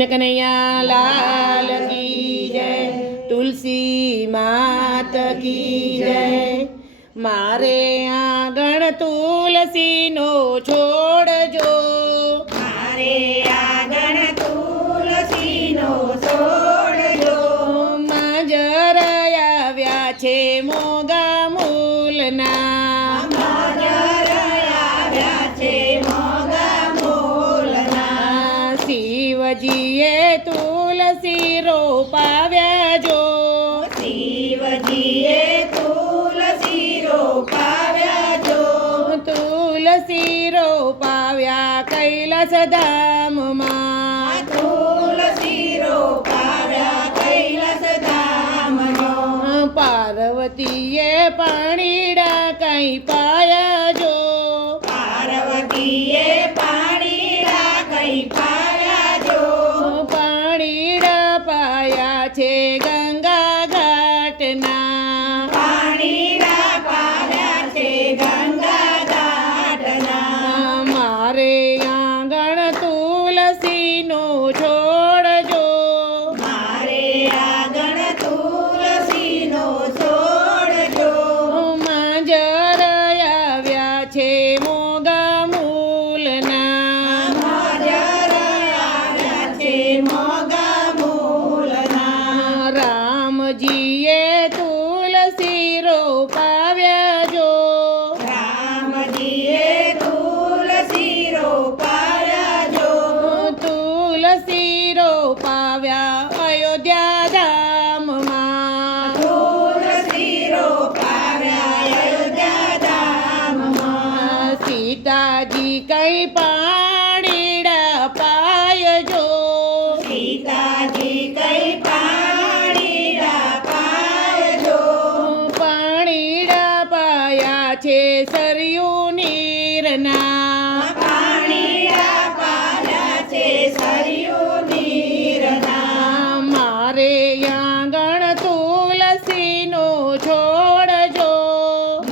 कृष्ण कन्हैया लाल की जय। तुलसी मात की जय। मारे आंगण तुलसी नो छोड़ जो, मारे आंगण तुलसी नो छोड़ जो। माजर આવ્યા છે મોગા મૂલના, માજર આવ્યા છે મોગા મૂલના। શિવજીએ તુલસી રોપાવ્યા જો, શિવજીએ તુલસી રોપાવ્યા જો। તુલસી રોપાવ્યા કૈલાસ ધામમાં, તુલસી રોપાવ્યા કૈલાસ ધામમાં। પાર્વતીએ પાણીડા કઈ પાયા જો, પાર્વતીએ પાણીડા કઈ પાયા જો। પાણીડા પાયા છે ગંગા ઘાટના, પાણીડા પાયા છે ગંગા ઘાટના। મારે આંગણ તુલસીનો છોડ જો, મારે આંગણ તુલસીનો છોડ જો। માજર આવ્યા છે મોગા મૂલના, માજર આવ્યા છે મોગા મૂલના। રામજીએ તુલસી રોપાવ્યા જો, રામજીએ તુલસી રોપાવ્યા જો। તુલસી રોપાવ્યા અયોધ્યા ધામમાં, તુલસી રોપાવ્યા અયોધ્યા ધામમાં। સીતાજી કઈ પાણીડા પાય જો, સીતાજી કઈ પાણીડા પાય જો। પાણીડા પાયા છે સરયુ નીરના, પાણીડા પાયા છે સરયુ નીરના। મારે આંગણ તુલસીનો છોડ જો,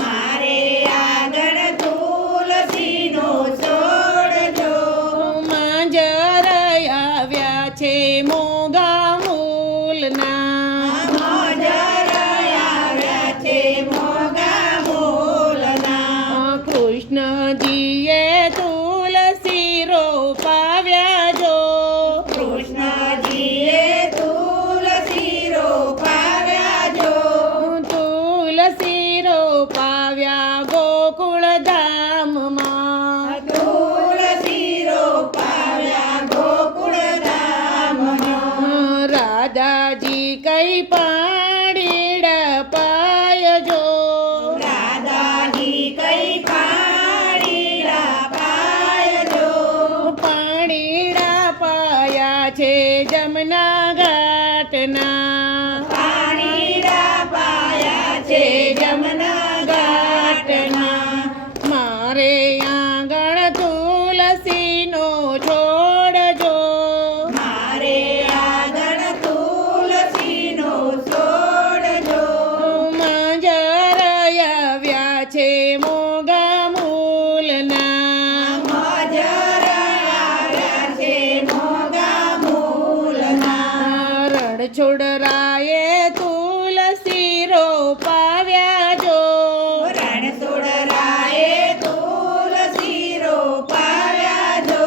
મારે આંગણ તુલસીનો છોડ જો। માજર આવ્યા છે મોગા મૂલના, માજર આવ્યા છે મોગા મૂલના। કૃષ્ણજીએ તુલસી રોપાવ્યા જો, કૃષ્ણજીએ તુલસી રોપાવ્યા જો। તુલસી રોપાવ્યા ગોકુળ ધામમાં, તુલસી રોપાવ્યા ગોકુળ ધામમાં। રાધાજી કઈ પાણીડા પાય જો, રાધાજી કઈ પાણીડા પાય જો। પાણીડા પાયા છે જમના ઘાટના, પાણીડા પાયા છે જમના ઘાટના। મારે આંગણ તુલસીનો છોડ જો, મારે આંગણ તુલસીનો છોડ જો। માજર આવ્યા છે મોગા મૂલના, માજર આવ્યા છે મોગા મૂલના। રણછોડરાયે તુલસી રોપાવ્યા જો, રણછોડરાયે તુલસી રોપાવ્યા જો।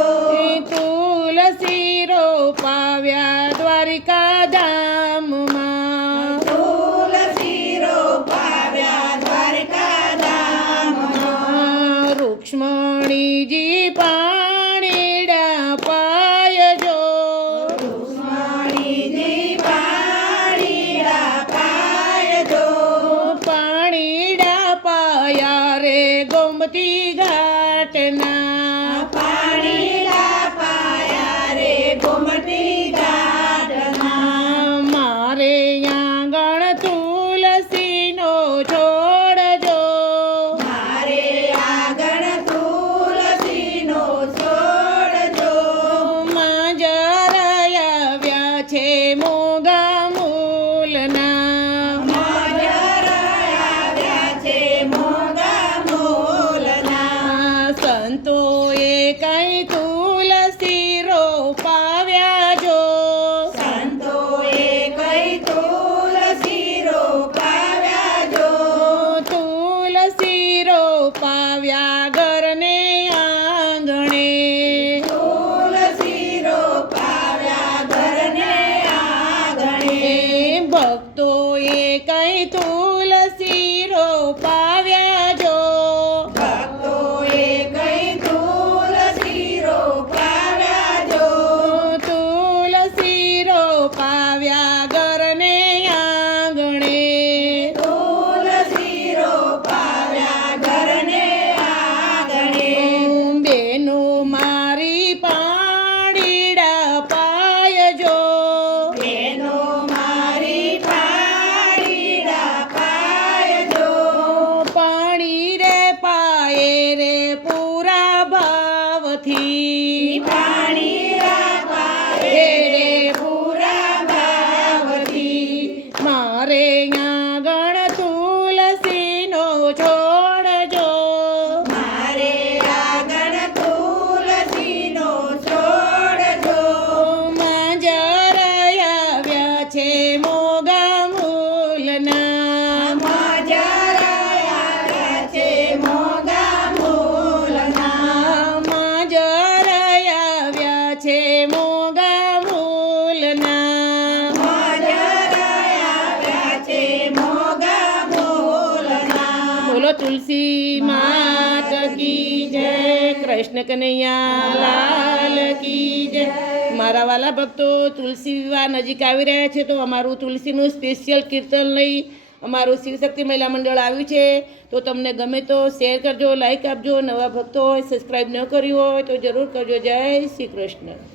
તુલસી રોપાવ્યા દ્વારિકા ધામમાં, તુલસી રોપાવ્યા દ્વારકા ધામમાં। રૂક્ષ્મણીજી પાણીડા પાય જો, રૂક્ષ્મણીજી પાણીડા પાય જો। પાણીડા પાયા રે ગોમતી ઘાટના, પાણીડા પાયા રે ગોમતી ઘાટના। મારે આંગણ તુલસીનો છોડ જો, મારે આંગણ તુલસીનો છોડ જો। માજર આવ્યા છે મોગા મૂલના, માજર આવ્યા છે મોગા મૂલના। તુલસી માત કી જય, કૃષ્ણ કનૈયા લાલ કી જય. મારા વાલા ભક્તો, તુલસી વિવાહ નજીક આવી રહ્યા છે, તો અમારું તુલસીનું સ્પેશિયલ કીર્તન લઈ અમારું શિવશક્તિ મહિલા મંડળ આવ્યું છે. તો તમને ગમે તો શેર કરજો, લાઈક આપજો. નવા ભક્તો હોય, સબસ્ક્રાઈબ ન કર્યું હોય તો જરૂર કરજો. જય શ્રી કૃષ્ણ.